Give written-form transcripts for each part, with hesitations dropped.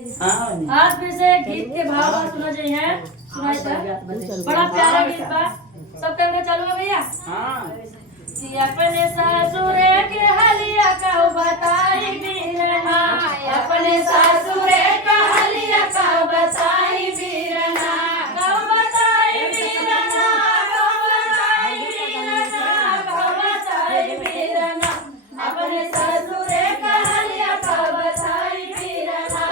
आज फिर से गीत के भाव सुना चाहिए बड़ा प्यारा गीत बा। सब कैमरा चालू है भैया। अपने ससुरे के हलिया का बताई बीरना, अपने ससुरे का हलिया का बताई बीरना, का बताई बीरना, का बताई बीरना, का बताई बीरना, अपने ससुरे का हलिया का बताई बीरना,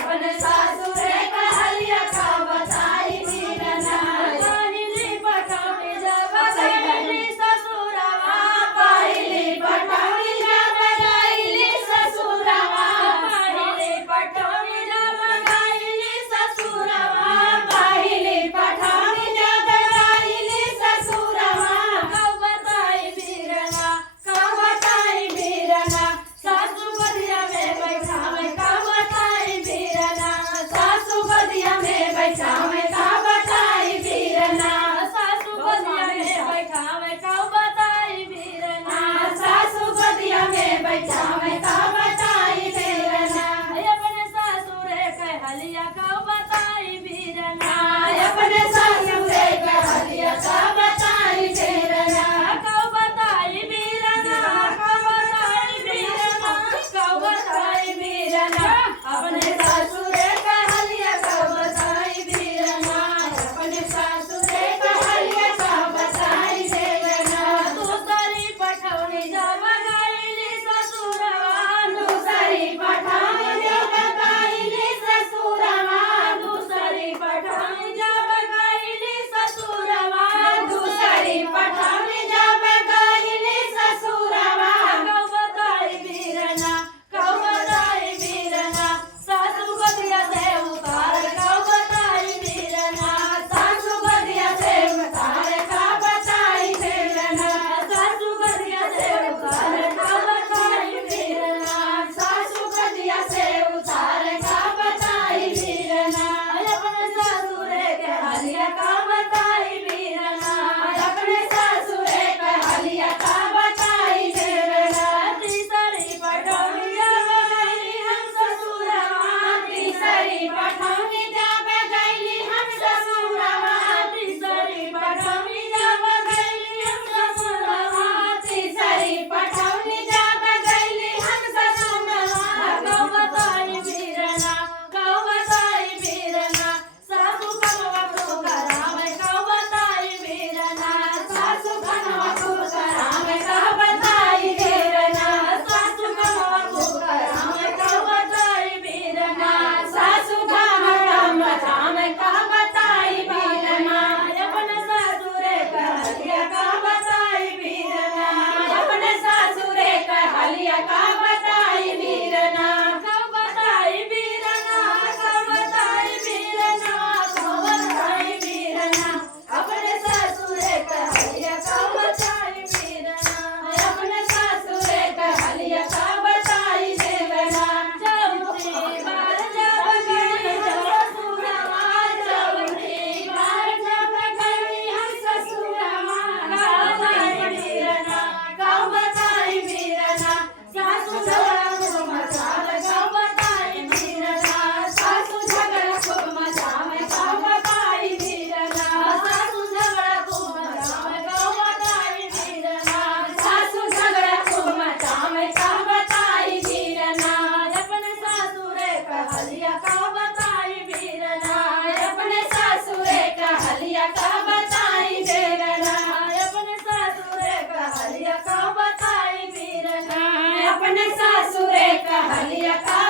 अपने ससुरे का हलिया का बताई बीरना। पहली पटावी जब गईली ससुरवा, पहली पटावी जब गईली ससुरवा, पहली पटावी जब गईली ससुरवा, पहली पटावी जब गईली ससुरवा, का बताई बीरना, का बताई बीरना, सासु बदिया में बैठावे का बताई बीरना, सासु बदिया में बैठावे का बताई बीरना, सासु बदिया में बैठावे का बताई बीरना, सासु बदिया में बैठावे का बताई बीरना। अपने ससुरे के हलिया का बताई बीरना, अपने ससुरे के हलिया का बताई बीरना, का बताई बीरना, का बताई बीरना, का बताई बीरना, अपने ससुरे के हलिया का बताई बीरना, अपने ससुरे के हलिया का बताई बीरना। दूसरी पठौनी जब गईली ससुरवा, दूसरी पठौनी जब गईली ससुरवा, दूसरी पठौनी जब गईली ससुरवा, दूसरी पठौनी जब गईली ससुरवा, का बताई बीरना, का बताई बीरना, सासु बदिया से उतार का बताई बीरना, सासु बदिया से उतार का बताई बीरना, सासु बदिया से उतार का बताई बीरना, सासु बदिया से उतार का बताई बीरना। अपने ससुरे के हलिया का बताई बीरना, अपने ससुरे के हलिया का बताई बीरना। तीसरी पटौनी जब गईली हम ससुरवा, तीसरी पटौनी जब गईली हम ससुरवा, तीसरी पटौनी जब गईली हम ससुरवा, तीसरी पटौनी जब गईली हम ससुरवा, का बताई बीरना, का बताई बीरना, सासु कनवा को करावे का बताई बीरना, सासु कनवा को करावे का बताई बीरना, सासु कनवा को करावे का बताई बीरना, सासु कनवा बतावे का बताई बीरना। अपने ससुरे का हलिया का बताई बीरना, अपने ससुरे का हलिया का बताई बीरना, का बताई बीरना, का बताई बीरना, का बताई बीरना, अपने ससुरे का हलिया का बताई बीरना, अपने ससुरे का हलिया का बताई बीरना। चौथी बार जब गईली ससुरवा, चौथी बार जब गईली हम ससुरवा, का बताई बीरना, का बताई बीरना, सासु झगड़ा खूब मचावे का बताई बीरना, सासु झगड़ा खूब मचावे का बताई बीरना, सासु झगड़ा खूब मचावे का बताई बीरना, सासु झगड़ा खूब मचावे का बताई बीरना। अपने ससुरे का हलिया का बताई बीरना, अपने ससुरे का हलिया का बताई बीरना, अपने ससुरे का हलिया का बताई बीरना, अपने ससुरे का हलिया का